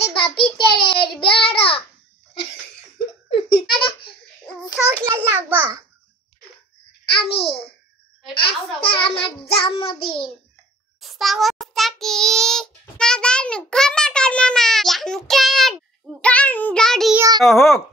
আরে বাপি তেরে বড় আরে চকলেট লাগবে আমি আজকে আমার জন্মদিন সাহসটা কি না জানি ক্ষমা করবো না হোক